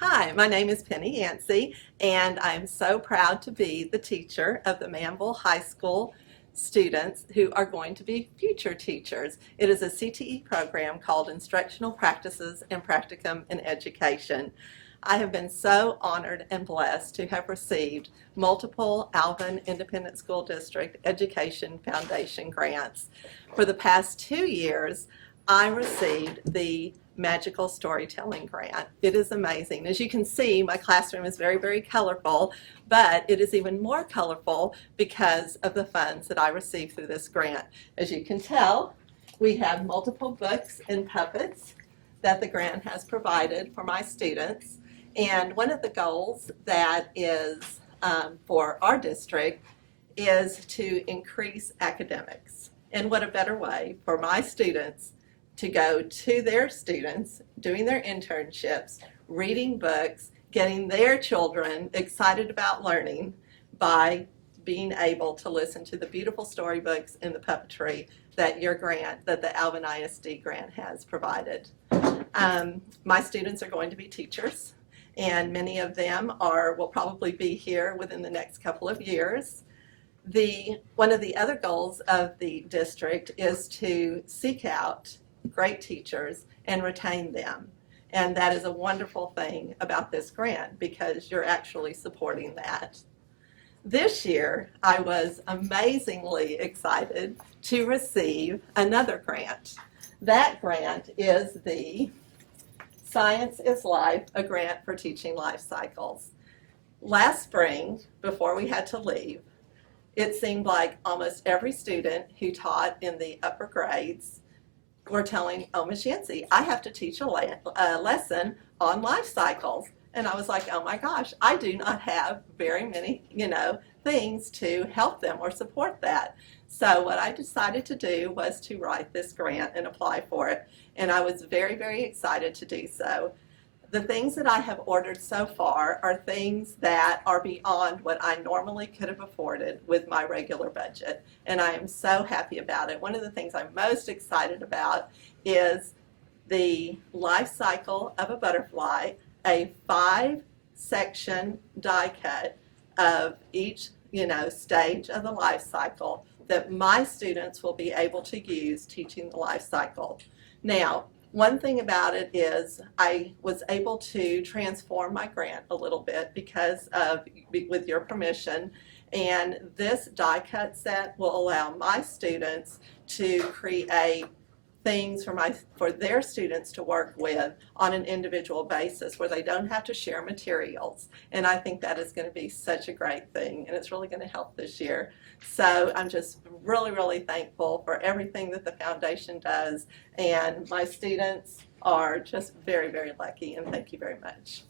Hi, my name is Pennie Yancey, and I'm so proud to be the teacher of the Manville High School students who are going to be future teachers. It is a CTE program called Instructional Practices and Practicum in Education. I have been so honored and blessed to have received multiple Alvin Independent School District Education Foundation grants. For the past 2 years, I received the Magical Storytelling Grant. It is amazing. As you can see, my classroom is very, very colorful, but it is even more colorful because of the funds that I received through this grant. As you can tell, we have multiple books and puppets that the grant has provided for my students. And one of the goals that is for our district is to increase academics. And what a better way for my students to go to their students, doing their internships, reading books, getting their children excited about learning by being able to listen to the beautiful storybooks and the puppetry that your grant, that the Alvin ISD grant has provided. My students are going to be teachers, and many of them will probably be here within the next couple of years. One of the other goals of the district is to seek out great teachers and retain them. And that is a wonderful thing about this grant because you're actually supporting that. This year, I was amazingly excited to receive another grant. That grant is the Science is Life, a grant for teaching life cycles. Last spring, before we had to leave, it seemed like almost every student who taught in the upper grades were telling, oh, Miss Yancey, I have to teach a lesson on life cycles. And I was like, oh my gosh, I do not have very many, things to help them or support that. So what I decided to do was to write this grant and apply for it. And I was very, very excited to do so. The things that I have ordered so far are things that are beyond what I normally could have afforded with my regular budget, and I am so happy about it. One of the things I'm most excited about is the life cycle of a butterfly, a 5-section die cut of each stage of the life cycle that my students will be able to use teaching the life cycle. Now, one thing about it is I was able to transform my grant a little bit with your permission, and this die cut set will allow my students to create things for their students to work with on an individual basis where they don't have to share materials. And I think that is going to be such a great thing, and it's really going to help this year. So I'm just really, really thankful for everything that the foundation does, and my students are just very, very lucky, and thank you very much.